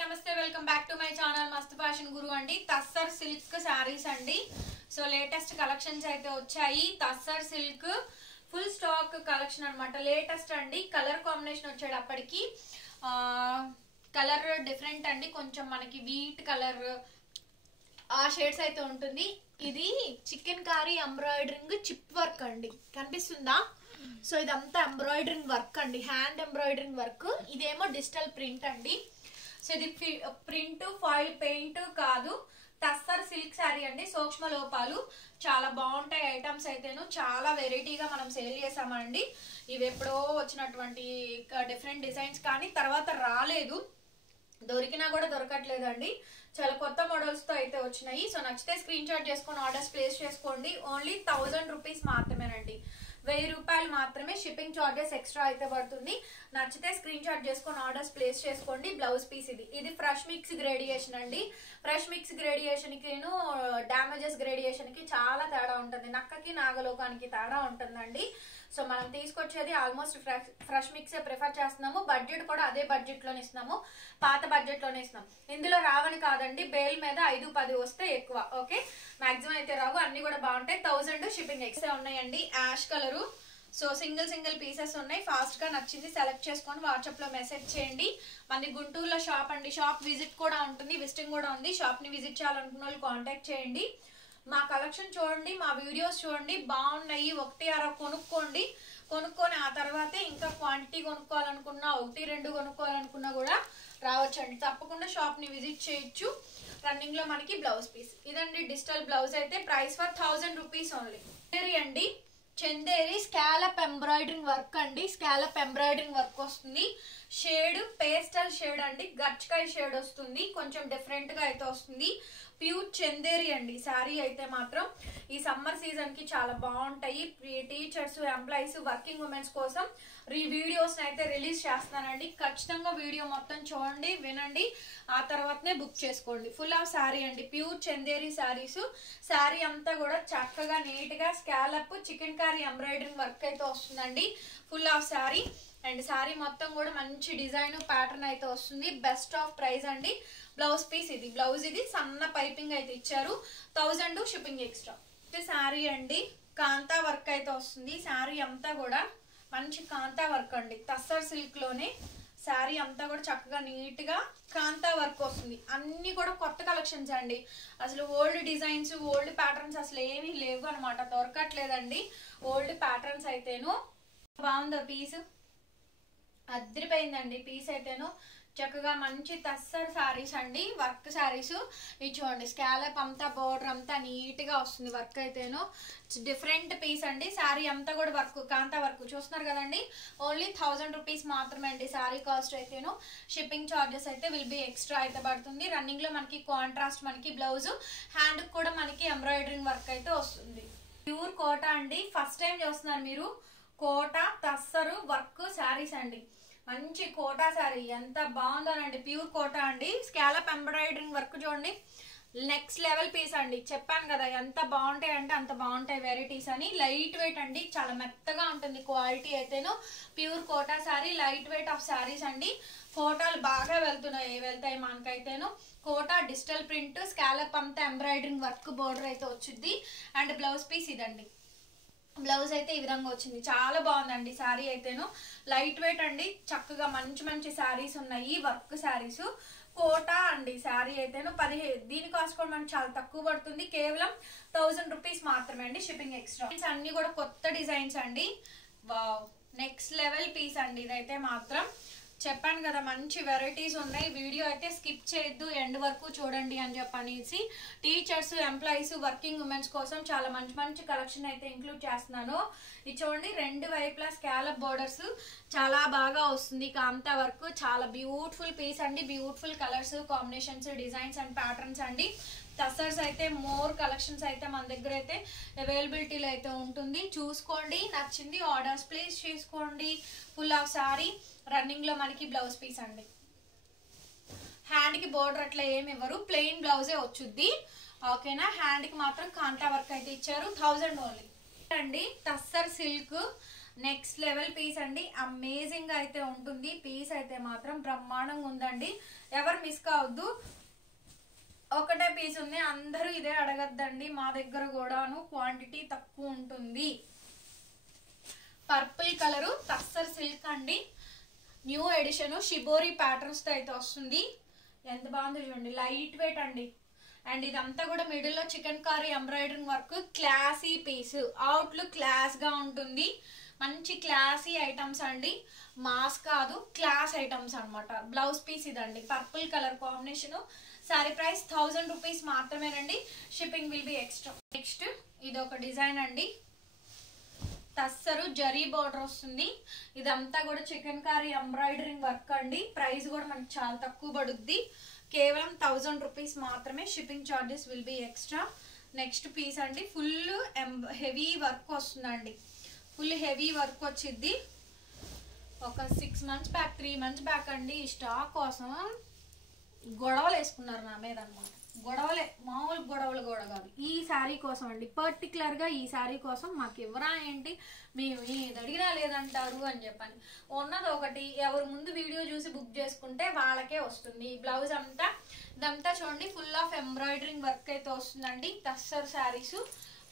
నమస్తే welcome back to my channel మస్త్ fashion గురు అండి. తస్సర్ సిల్క్ సారీస్ అండి. సో లేటెస్ట్ కలెక్షన్స్ అయితే వచ్చాయి. Tussar silk full stock collection అన్నమాట. లేటెస్ట్ అండి. కలర్ కాంబినేషన్ వచ్చేటప్పటికి కలర్ డిఫరెంట్ అండి. కొంచెం మనకి వీట్ కలర్ ఆ షేడ్స్ అయితే ఉంటుంది. ఇది chikankari embroidering chip work అండి. కనిపిస్తుందా? సో ఇదంతా ఎంబ్రాయిడరింగ్ వర్క్ అండి, హ్యాండ్ ఎంబ్రాయిడరింగ్ వర్క్. ఇదేమో డిజిటల్ ప్రింట్ అండి. సో ఇది ప్రింట్ ఫాయిల్ పెయింట్ కాదు, తస్సర్ సిల్క్ శారీ అండి. సూక్ష్మ లోపాలు చాలా బాగుంటాయి ఐటమ్స్ అయితేను. చాలా వెరైటీగా మనం సేల్ చేసామండి. ఇవి ఎప్పుడో వచ్చినటువంటి డిఫరెంట్ డిజైన్స్ కానీ తర్వాత రాలేదు, దొరికినా కూడా దొరకట్లేదండి. చాలా కొత్త మోడల్స్ తో అయితే వచ్చినాయి. సో నచ్చితే స్క్రీన్ షాట్ చేసుకొని ఆర్డర్స్ ప్లేస్ చేసుకోండి. ఓన్లీ 1000 రూపీస్ మాత్రమేనండి. 1000 రూపాయలు మాత్రమే. షిప్పింగ్ చార్జెస్ ఎక్స్ట్రా అయితే పడుతుంది. నచ్చితే స్క్రీన్ షాట్ చేసుకొని ఆర్డర్స్ ప్లేస్ చేసుకోండి. బ్లౌజ్ పీస్ ఇది ఫ్రెష్ మిక్స్ గ్రేడియేషన్ అండి. ఫ్రెష్ మిక్స్ గ్రేడియేషన్ కి డామేజెస్ గ్రేడియేషన్ కి చాలా తేడా ఉంటుంది. నక్కకి నాగలోకానికి తేడా ఉంటుందండి. సో మనం తీసుకొచ్చేది ఆల్మోస్ట్ ఫ్రెష్ మిక్సే ప్రిఫర్ చేస్తున్నాము. బడ్జెట్ కూడా అదే బడ్జెట్ లోనే ఇస్తున్నాము, పాత బడ్జెట్ లోనే ఇస్తున్నాం. ఇందులో రావని కాదండి, బేల్ మీద 5-10 వస్తే ఎక్కువ. ఓకే, మాక్సిమం అయితే రావు, అన్ని కూడా బాగుంటాయి. 1000 షిప్పింగ్ ఎక్స్ట్రా ఉన్నాయండి. Ash colour. So single pieces ఉన్నాయి. ఫాస్ట్ గా నచ్చింది సెలెక్ట్ చేసుకొని వాట్సాప్ లో మెసేజ్ చేయండి. మనది గుంటూరులో షాప్ అండి. షాప్ విజిట్ కూడా ఉంటుంది, విజిటింగ్ కూడా ఉంది. షాప్ ని విజిట్ చేయాలనుకున్న వాళ్ళు కాంటాక్ట్ చేయండి. మా కలెక్షన్ చూడండి, మా వీడియోస్ చూడండి, బాగున్నాయి. 1-6 కొనుక్కొని ఆ తర్వాతే ఇంకా క్వాంటిటీ కొనుక్కోవాలనుకున్నా, 1-2 కొనుక్కోవాలనుకున్నా కూడా రావచ్చండి. తప్పకుండా షాప్ ని విజిట్ చేయొచ్చు. రన్నింగ్ లో మనకి బ్లౌజ్ పీస్ ఇదండి. డిజిటల్ బ్లౌజ్ అయితే ప్రైస్ ఫర్ 1000 రూపీస్ ఓన్లీ. అండి చందేరి స్కాలప్ ఎంబ్రాయిడరింగ్ వర్క్ అండి. స్కాలప్ ఎంబ్రాయిడరింగ్ వర్క్ వస్తుంది. షేడ్ పేస్టల్ షేడ్ అండి, గచ్చకాయ షేడ్ వస్తుంది. కొంచెం డిఫరెంట్ గా అయితే వస్తుంది. ప్యూర్ చందేరి అండి శారీ అయితే మాత్రం. ఈ సమ్మర్ సీజన్ కి చాలా బాగుంటాయి. టీచర్స్, ఎంప్లాయీస్, వర్కింగ్ ఉమెన్స్ కోసం వీడియోస్ అయితే రిలీజ్ చేస్తానండి. ఖచ్చితంగా వీడియో మొత్తం చూడండి, వినండి, ఆ తర్వాతనే బుక్ చేసుకోండి. ఫుల్ ఆఫ్ శారీ అండి, ప్యూర్ చందేరి శారీస్. శారీ అంతా కూడా చక్కగా నీట్ గా scallop chikankari embroidering work అయితే వస్తుందండి. Full of sari and sari మొత్తం కూడా మంచి డిజైన్ ప్యాటర్న్ అయితే వస్తుంది. బెస్ట్ ఆఫ్ ప్రైస్ అండి. బ్లౌజ్ పీస్ ఇది. బ్లౌజ్ ఇది సన్న పైపింగ్ అయితే ఇచ్చారు. 1000 షిప్పింగ్ ఎక్స్ట్రా. శారీ అండి కాంతా వర్క్ అయితే వస్తుంది. శారీ అంతా కూడా మంచి కాంతా వర్క్ అండి. తస్సర్ సిల్క్ లోనే శారీ అంతా కూడా చక్కగా నీట్ గా కాంతా వర్క్ వస్తుంది. అన్ని కూడా కొత్త కలెక్షన్స్ అండి. అసలు ఓల్డ్ డిజైన్స్, ఓల్డ్ ప్యాటర్న్స్ అసలు ఏమీ లేవు అనమాట, దొరకట్లేదండి. ఓల్డ్ ప్యాటర్న్స్ అయితేను. బాగుందా పీస్? అదిరిపోయిందండి పీస్ అయితేను. చక్కగా మంచి తస్సర్ శారీస్ అండి, వర్క్ శారీస్. ఇది చూడండి, స్కాలప్ అంతా బోర్డర్ అంతా నీట్ గా వస్తుంది. వర్క్ అయితేను డిఫరెంట్ పీస్ అండి. శారీ అంతా కూడా వర్క్, కాంతా వర్క్ చూస్తున్నారు కదండి. ఓన్లీ 1000 రూపీస్ మాత్రమే అండి శారీ కాస్ట్ అయితేను. షిప్పింగ్ చార్జెస్ అయితే విల్ బి ఎక్స్ట్రా అయితే పడుతుంది. రన్నింగ్ లో మనకి కాంట్రాస్ట్ మనకి బ్లౌజ్, హ్యాండ్ కూడా మనకి ఎంబ్రాయిడరింగ్ వర్క్ అయితే వస్తుంది. ప్యూర్ కోటా అండి. ఫస్ట్ టైం చూస్తున్నారు మీరు. కోటా తస్సరు వర్క్ శారీస్ అండి. మంచి కోటా శారీ ఎంత బాగుందోనండి. ప్యూర్ కోటా అండి. స్కాలప్ ఎంబ్రాయిడరింగ్ వర్క్ చూడండి, నెక్స్ట్ లెవెల్ పీస్ అండి. చెప్పాను కదా ఎంత బాగుంటాయి అంటే అంత బాగుంటాయి వెరైటీస్ అని. లైట్ వెయిట్ అండి, చాలా మెత్తగా ఉంటుంది క్వాలిటీ అయితేను. Pure Kota sari, light weight of saris అండి. ఫోటోలు బాగా వెళ్తాయి మనకైతేను. కోటా డిజిటల్ ప్రింట్, స్కాలప్ అంతా ఎంబ్రాయిడరింగ్ వర్క్, బోర్డర్ అయితే వచ్చింది. అండ్ బ్లౌజ్ పీస్ ఇదండి. బ్లౌజ్ అయితే ఈ విధంగా వచ్చింది. చాలా బాగుందండి శారీ అయితేను. లైట్ వెయిట్ అండి. చక్కగా మంచి శారీస్ ఉన్నాయి, వర్క్ శారీస్. కోటా అండి శారీ అయితేను. దీని కాస్ట్ కూడా మనకి చాలా తక్కువ పడుతుంది. కేవలం 1000 రూపీస్ మాత్రమే అండి. Shipping extra. అన్ని కూడా కొత్త డిజైన్స్ అండి. వావ్, నెక్స్ట్ లెవెల్ పీస్ అండి ఇదైతే మాత్రం. చెప్పాను కదా మంచి వెరైటీస్ ఉన్నాయి. వీడియో అయితే స్కిప్ చేయొద్దు, ఎండ్ వరకు చూడండి అని చెప్పనేసి. టీచర్స్, ఎంప్లాయీస్, వర్కింగ్ ఉమెన్స్ కోసం చాలా మంచి కలెక్షన్ అయితే ఇంక్లూడ్ చేస్తున్నాను. ఇది చూడండి, 2 వైపులా స్కాలప్ బోర్డర్స్ చాలా బాగా వస్తుంది. కాంతా వర్క్ చాలా బ్యూటిఫుల్ పీస్ అండి. Beautiful colours combinations, designs and patterns అండి. టసర్స్ అయితే మోర్ కలెక్షన్స్ అయితే మన దగ్గర అయితే అవైలబిలిటీలో అయితే ఉంటుంది. చూసుకోండి, నచ్చింది ఆర్డర్స్ ప్లేస్ చేసుకోండి. Full of sorry. రన్నింగ్ లో మనకి బ్లౌజ్ పీస్ అండి. హ్యాండ్ కి బోర్డర్ అట్లా ఏమి ఇవ్వరు, ప్లెయిన్ బ్లౌజే వచ్చుద్ది. ఓకేనా. హ్యాండ్ కి మాత్రం కాంతా వర్క్ అయితే ఇచ్చారు. 1000 ఓన్లీ అండి. Tussar silk next level piece అండి, అమేజింగ్ అయితే ఉంటుంది. పీస్ అయితే మాత్రం బ్రహ్మాండంగా ఉందండి, ఎవరు మిస్ కావద్దు. ఒకటే పీస్ ఉంది, అందరూ ఇదే అడగద్దండి, మా దగ్గర కూడాను క్వాంటిటీ తక్కువ ఉంటుంది. పర్పుల్ కలరు టస్సర్ సిల్క్ అండి, న్యూ ఎడిషన్ షిబోరి ప్యాటర్న్స్ తో అయితే వస్తుంది. ఎంత బాగుంది చూడండి, లైట్ వెయిట్ అండి. అండ్ ఇదంతా కూడా మిడిల్ లో chikankari embroidering work, classy piece, outlook class గా ఉంటుంది. మంచి క్లాసీ ఐటమ్స్ అండి, మాస్ కాదు క్లాస్ ఐటమ్స్ అనమాట. బ్లౌజ్ పీస్ ఇదండి, purple colour combination. Sari price 1000 rupees మాత్రమేనండి, shipping will be extra. Next ఇది ఒక డిజైన్ అండి, టస్సరు జరీ బార్డర్ వస్తుంది. ఇదంతా కూడా చికెన్ కారీ ఎంబ్రాయిడరింగ్ వర్క్ అండి. ప్రైస్ కూడా మనకి చాలా తక్కువ పడుద్ది, కేవలం 1000 రూపీస్ మాత్రమే, shipping charges will be extra. Next piece అండి, ఫుల్ హెవీ వర్క్ వస్తుందండి, ఫుల్ హెవీ వర్క్ వచ్చింది. ఒక 6 మంత్స్ బ్యాక్ 3 మంత్స్ బ్యాక్ అండి ఈ స్టాక్ కోసం గొడవలు వేసుకున్నారు నా మీద అనమాట. గొడవలే, మామూలు గొడవలు కూడా కాదు. ఈ శారీ కోసం అండి, పర్టికులర్గా ఈ శారీ కోసం మాకు ఎవరా ఏంటి, మేము ఏది అడిగినా లేదంటారు అని చెప్పని. ఉన్నది ఒకటి, ఎవరు ముందు వీడియో చూసి బుక్ చేసుకుంటే వాళ్ళకే వస్తుంది. బ్లౌజ్ అంతా ఇదంతా చూడండి, ఫుల్ ఆఫ్ ఎంబ్రాయిడరింగ్ వర్క్ అయితే వస్తుందండి. టస్సర్ శారీస్,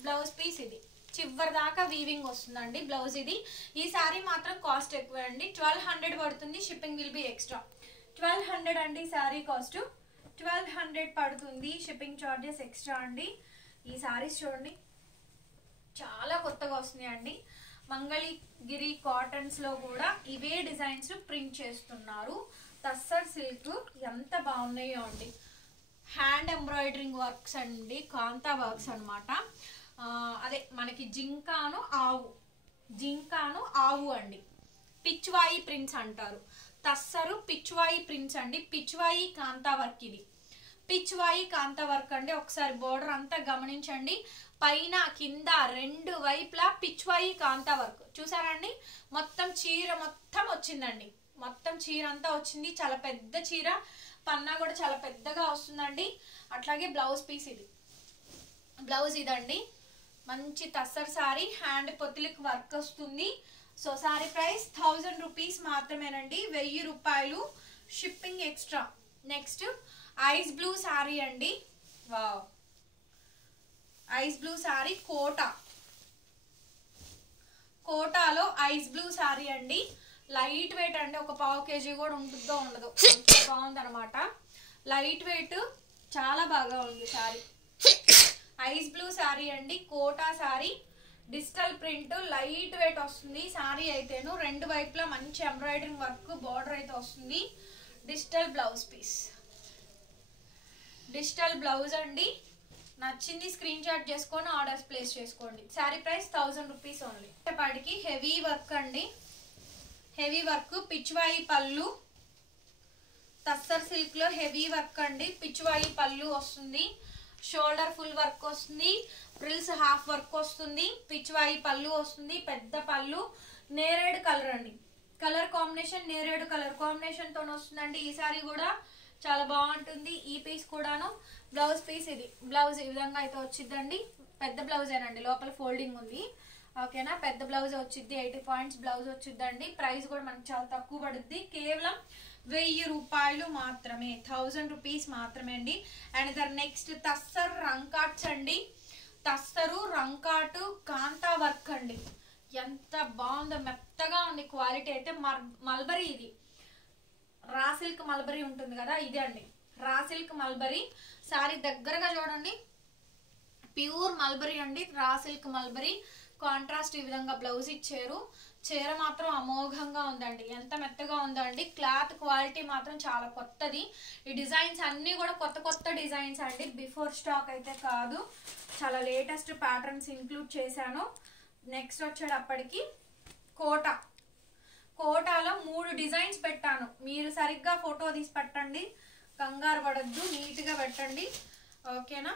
బ్లౌజ్ పీస్ ఇది చివరి దాకా వీవింగ్ వస్తుందండి బ్లౌజ్ ఇది. ఈ శారీ మాత్రం కాస్ట్ ఎక్కువ అండి, 1200 పడుతుంది, షిప్పింగ్ విల్ బి ఎక్స్ట్రా. 1200 అండి శారీ కాస్ట్, 1200 పడుతుంది, షిప్పింగ్ చార్జెస్ ఎక్స్ట్రా అండి. ఈ శారీస్ చూడండి చాలా కొత్తగా వస్తున్నాయి అండి. మంగళగిరి కాటన్స్ లో కూడా ఇవే డిజైన్స్ ప్రింట్ చేస్తున్నారు. టస్సర్ సిల్క్ ఎంత బాగున్నాయో అండి, హ్యాండ్ ఎంబ్రాయిడరింగ్ వర్క్స్ అండి, కాంతా వర్క్స్ అనమాట. అదే మనకి జింకాను ఆవు అండి, పిచ్వాయి ప్రింట్స్ అంటారు. టస్సరు పిచ్వాయి ప్రింట్స్ అండి, పిచ్వాయి కాంతా వర్క్. ఇది పిచ్వాయి కాంతా వర్క్ అండి. ఒకసారి బోర్డర్ అంతా గమనించండి, పైన కింద రెండు వైపులా పిచ్వాయి కాంతా వర్క్ చూసారండి. మొత్తం చీర మొత్తం వచ్చిందండి, మొత్తం చీర అంతా వచ్చింది. చాలా పెద్ద చీర, పన్నా కూడా చాలా పెద్దగా వస్తుందండి. అట్లాగే బ్లౌజ్ పీస్ ఇది, బ్లౌజ్ ఇదండి. మంచి టస్సర్ సారీ, హ్యాండ్ పొత్తిలికి వర్క్ వస్తుంది. సో సారీ ప్రైస్ 1000 రూపీస్ మాత్రమేనండి, 1000 రూపాయలు, shipping extra. Next ice blue sari అండి, వావ్, ఐస్ బ్లూ సారీ, కోటాలో ఐస్ బ్లూ సారీ అండి. లైట్ వెయిట్ అండి, ఒక 1/2 kg కూడా ఉంటుందో ఉండదు, బాగుంది అనమాట. లైట్ వెయిట్, చాలా బాగా ఉంది సారీ. ఐస్ బ్లూ సారీ అండి, Kota sari, digital print, light weight వస్తుంది సారీ అయితేను. రెండు వైపులా మంచి ఎంబ్రాయిడరింగ్ వర్క్, బార్డర్ అయితే వస్తుంది. Digital blouse piece, digital blouse అండి. నచ్చింది స్క్రీన్ షాట్ చేసుకొని ఆర్డర్స్ ప్లేస్ చేసుకోండి. Sari price 1000 rupees only. పాటికి హెవీ వర్క్ అండి, హెవీ వర్క్, పిచ్వాయి పళ్ళు, టస్సర్ సిల్క్ లో హెవీ వర్క్ అండి. పిచ్వాయి పళ్ళు వస్తుంది, షోల్డర్ ఫుల్ వర్క్ వస్తుంది, ఫ్రిల్స్ హాఫ్ వర్క్ వస్తుంది, పిచ్వాయి పళ్ళు వస్తుంది, పెద్ద పళ్ళు. నేరేడు కలర్ అండి, కలర్ కాంబినేషన్ నేరేడు కలర్ కాంబినేషన్ తో వస్తుందండి. ఈ సారీ కూడా చాలా బాగుంటుంది. ఈ పీస్ కూడాను. బ్లౌజ్ పీస్ ఇది, బ్లౌజ్ ఈ విధంగా అయితే వచ్చిందండి. పెద్ద బ్లౌజ్ ఏనండి, లోపల ఫోల్డింగ్ ఉంది, ఓకేనా. పెద్ద బ్లౌజ్ వచ్చింది, 80 పాయింట్స్ బ్లౌజ్ వచ్చిందండి. ప్రైస్ కూడా మనకి చాలా తక్కువ పడుద్ది, కేవలం 1000 రూపాయలు మాత్రమే, 1000 రూపీస్ మాత్రమే అండి. అండ్ ద నెక్స్ట్ టస్సర్ రంకాట్స్ అండి, టస్సరు రంకాటు కాంతా వర్క్ అండి. ఎంత బాగుందో, మెత్తగా ఉంది క్వాలిటీ అయితే. మల్బరీ ఇది, రా సిల్క్ మల్బరీ ఉంటుంది కదా, ఇదే అండి రా సిల్క్ మల్బరీ. సారీ దగ్గరగా చూడండి, ప్యూర్ మల్బరీ అండి, రా సిల్క్ మల్బరీ. కాంట్రాస్ట్ ఈ విధంగా బ్లౌజ్ ఇచ్చారు. చీర మాత్రం అమోఘంగా ఉందండి, ఎంత మెత్తగా ఉందండి. క్లాత్ క్వాలిటీ మాత్రం చాలా కొత్తది. ఈ డిజైన్స్ అన్ని కూడా కొత్త కొత్త డిజైన్స్ అండి, బిఫోర్ స్టాక్ అయితే కాదు, చాలా లేటెస్ట్ ప్యాటర్న్స్ ఇంక్లూడ్ చేశాను. నెక్స్ట్ వచ్చేటప్పటికి కోటాలో 3 డిజైన్స్ పెట్టాను. మీరు సరిగ్గా ఫోటో తీసి పెట్టండి, కంగారు పడద్దు, నీట్ గా పెట్టండి, ఓకేనా.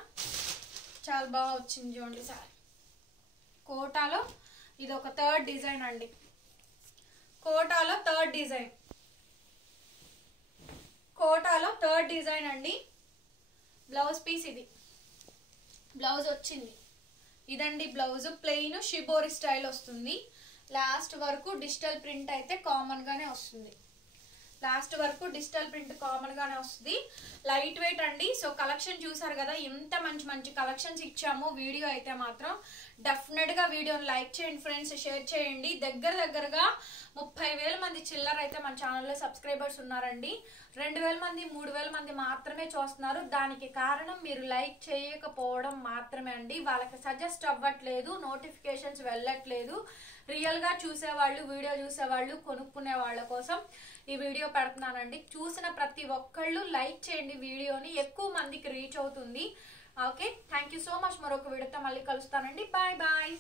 చాలా బాగా వచ్చింది చూడండి సారీ. కోటాలో ఇది ఒక 3rd డిజైన్ అండి, కోటాలో 3rd డిజైన్, కోటాలో 3rd డిజైన్ అండి. బ్లౌజ్ పీస్ ఇది, బ్లౌజ్ వచ్చింది ఇదండి. బ్లౌజ్ ప్లెయిన్ షిబోరి స్టైల్ వస్తుంది. లాస్ట్ వరకు డిజిటల్ ప్రింట్ అయితే కామన్ గానే వస్తుంది. లాస్ట్ వరకు డిజిటల్ ప్రింట్ కామన్ గానే వస్తుంది. లైట్ వెయిట్ అండి. సో కలెక్షన్ చూసారు కదా, ఎంత మంచి మంచి కలెక్షన్స్ ఇచ్చాము. వీడియో అయితే మాత్రం డెఫినెట్ గా వీడియోని లైక్ చేయండి ఫ్రెండ్స్, షేర్ చేయండి. దగ్గరగా 30,000 మంది చిల్లర అయితే మన ఛానల్లో సబ్స్క్రైబర్స్ ఉన్నారండి. 2,000 మంది 3,000 మంది మాత్రమే చూస్తున్నారు. దానికి కారణం మీరు లైక్ చేయకపోవడం మాత్రమే అండి. వాళ్ళకి సజెస్ట్ అవ్వట్లేదు, నోటిఫికేషన్స్ వెళ్ళట్లేదు. రియల్ గా చూసేవాళ్ళు, వీడియో చూసేవాళ్ళు, కొనుక్కునే వాళ్ళ కోసం ఈ వీడియో పెడుతున్నానండి. చూసిన ప్రతి ఒక్కళ్ళు లైక్ చేయండి, వీడియోని ఎక్కువ మందికి రీచ్ అవుతుంది. Okay, thank you so much. మరొక వీడియోతో మళ్ళీ కలుస్తానండి. Bye bye.